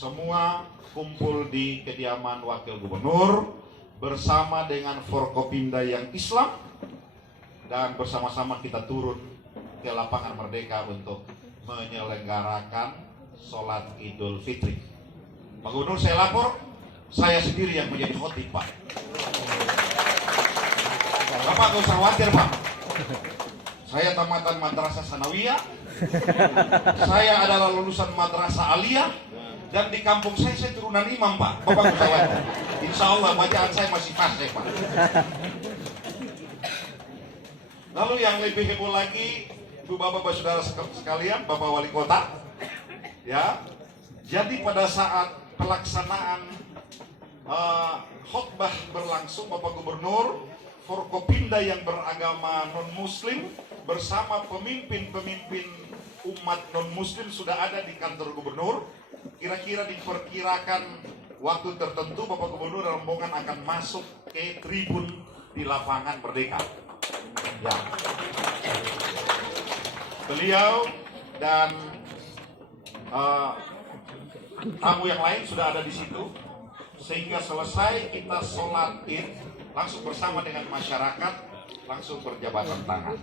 semua kumpul di kediaman Wakil Gubernur bersama dengan Forkopimda yang Islam, dan bersama-sama kita turun ke lapangan Merdeka untuk menyelenggarakan sholat Idul Fitri. Pak Gubernur, saya lapor, saya sendiri yang menjadi khotib, Pak. Bapak gak usah khawatir, Pak. Saya tamatan Madrasah Sanawiyah, saya adalah lulusan Madrasah Aliyah, dan di kampung saya turunan imam, Pak. Bapak gak usah khawatir. Insya Allah bacaan saya masih fase, Pak. Lalu yang lebih heboh lagi, Ibu Bapak Saudara sekalian, Bapak Wali Kota, ya. Jadi pada saat pelaksanaan khutbah berlangsung, Bapak Gubernur, Forkopimda yang beragama non-Muslim bersama pemimpin-pemimpin umat non-Muslim sudah ada di kantor Gubernur. Kira-kira diperkirakan waktu tertentu Bapak Gubernur rombongan akan masuk ke tribun di lapangan Merdeka. Ya. Beliau dan tamu yang lain sudah ada di situ, sehingga selesai kita sholat Id langsung bersama dengan masyarakat, langsung berjabatan tangan.